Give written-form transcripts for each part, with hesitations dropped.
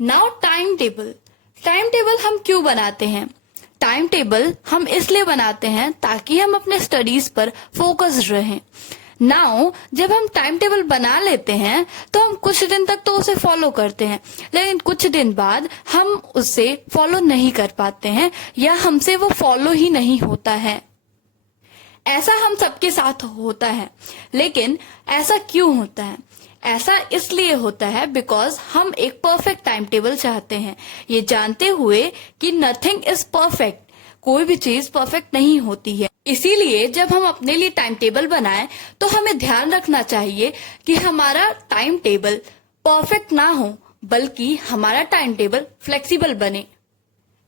Now time table. Time table हम क्यों बनाते हैं? टाइम टेबल हम इसलिए बनाते हैं ताकि हम अपने स्टडीज पर फोकस्ड रहें। नाउ जब हम टाइम टेबल बना लेते हैं तो हम कुछ दिन तक तो उसे फॉलो करते हैं, लेकिन कुछ दिन बाद हम उसे फॉलो नहीं कर पाते हैं या हमसे वो फॉलो ही नहीं होता है। ऐसा हम सबके साथ होता है, लेकिन ऐसा क्यों होता है? ऐसा इसलिए होता है बिकॉज हम एक परफेक्ट टाइम टेबल चाहते हैं, ये जानते हुए कि नथिंग इज परफेक्ट, कोई भी चीज परफेक्ट नहीं होती है। इसीलिए जब हम अपने लिए टाइम टेबल बनाएं तो हमें ध्यान रखना चाहिए कि हमारा टाइम टेबल परफेक्ट ना हो, बल्कि हमारा टाइम टेबल फ्लेक्सिबल बने।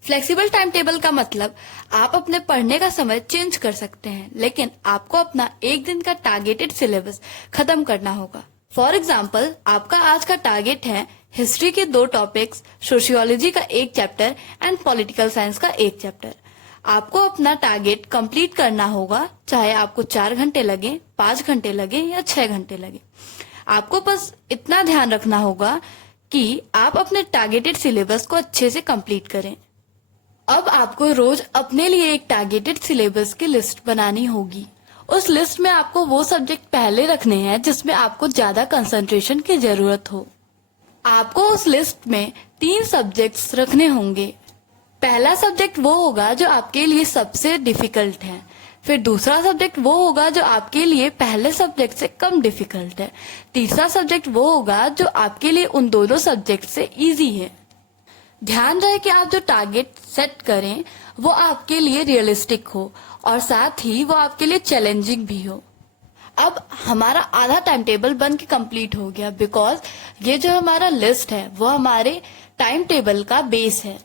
फ्लेक्सिबल टाइम टेबल का मतलब आप अपने पढ़ने का समय चेंज कर सकते हैं, लेकिन आपको अपना एक दिन का टारगेटेड सिलेबस खत्म करना होगा। फॉर एग्जाम्पल, आपका आज का टारगेट है हिस्ट्री के 2 टॉपिक्स, सोशियोलॉजी का 1 चैप्टर एंड पॉलिटिकल साइंस का 1 चैप्टर। आपको अपना टारगेट कंप्लीट करना होगा, चाहे आपको 4 घंटे लगे, 5 घंटे लगे या 6 घंटे लगे। आपको बस इतना ध्यान रखना होगा कि आप अपने टारगेटेड सिलेबस को अच्छे से कंप्लीट करें। अब आपको रोज अपने लिए एक टारगेटेड सिलेबस की लिस्ट बनानी होगी। उस लिस्ट में आपको वो सब्जेक्ट पहले रखने हैं जिसमें आपको ज्यादा कंसंट्रेशन की जरूरत हो। आपको उस लिस्ट में 3 सब्जेक्ट्स रखने होंगे। पहला सब्जेक्ट वो होगा जो आपके लिए सबसे डिफिकल्ट है, फिर दूसरा सब्जेक्ट वो होगा जो आपके लिए पहले सब्जेक्ट से कम डिफिकल्ट है, तीसरा सब्जेक्ट वो होगा जो आपके लिए उन दोनों सब्जेक्ट से इजी है। ध्यान रहे कि आप जो टारगेट सेट करें वो आपके लिए रियलिस्टिक हो और साथ ही वो आपके लिए चैलेंजिंग भी हो। अब हमारा आधा टाइम टेबल बन के कंप्लीट हो गया, बिकॉज ये जो हमारा लिस्ट है वो हमारे टाइम टेबल का बेस है।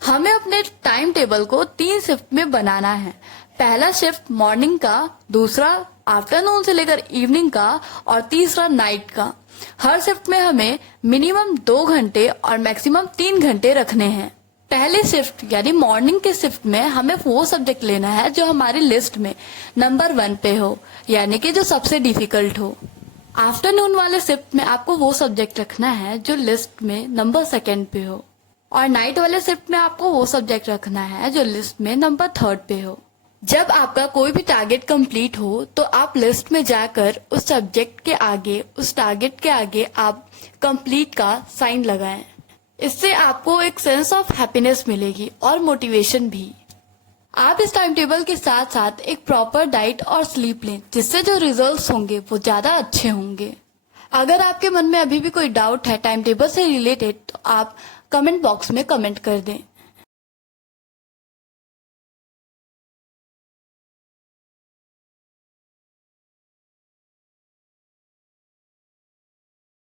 हमें अपने टाइम टेबल को 3 शिफ्ट में बनाना है। पहला शिफ्ट मॉर्निंग का, दूसरा आफ्टरनून से लेकर इवनिंग का और तीसरा नाइट का। हर शिफ्ट में हमें मिनिमम 2 घंटे और मैक्सिमम 3 घंटे रखने हैं। पहले शिफ्ट यानी मॉर्निंग के शिफ्ट में हमें वो सब्जेक्ट लेना है जो हमारी लिस्ट में नंबर 1 पे हो, यानी कि जो सबसे डिफिकल्ट हो। आफ्टरनून वाले शिफ्ट में आपको वो सब्जेक्ट रखना है जो लिस्ट में नंबर 2 पे हो, और नाइट वाले शिफ्ट में आपको वो सब्जेक्ट रखना है जो लिस्ट में नंबर 3 पे हो। जब आपका कोई भी टारगेट कंप्लीट हो तो आप लिस्ट में जाकर उस सब्जेक्ट के आगे, उस टारगेट के आगे आप कंप्लीट का साइन लगाएं। इससे आपको एक सेंस ऑफ हैप्पीनेस मिलेगी और मोटिवेशन भी। आप इस टाइम टेबल के साथ साथ एक प्रॉपर डाइट और स्लीप लें, जिससे जो रिजल्ट्स होंगे वो ज्यादा अच्छे होंगे। अगर आपके मन में अभी भी कोई डाउट है टाइम टेबल से रिलेटेड तो आप कमेंट बॉक्स में कमेंट कर दें।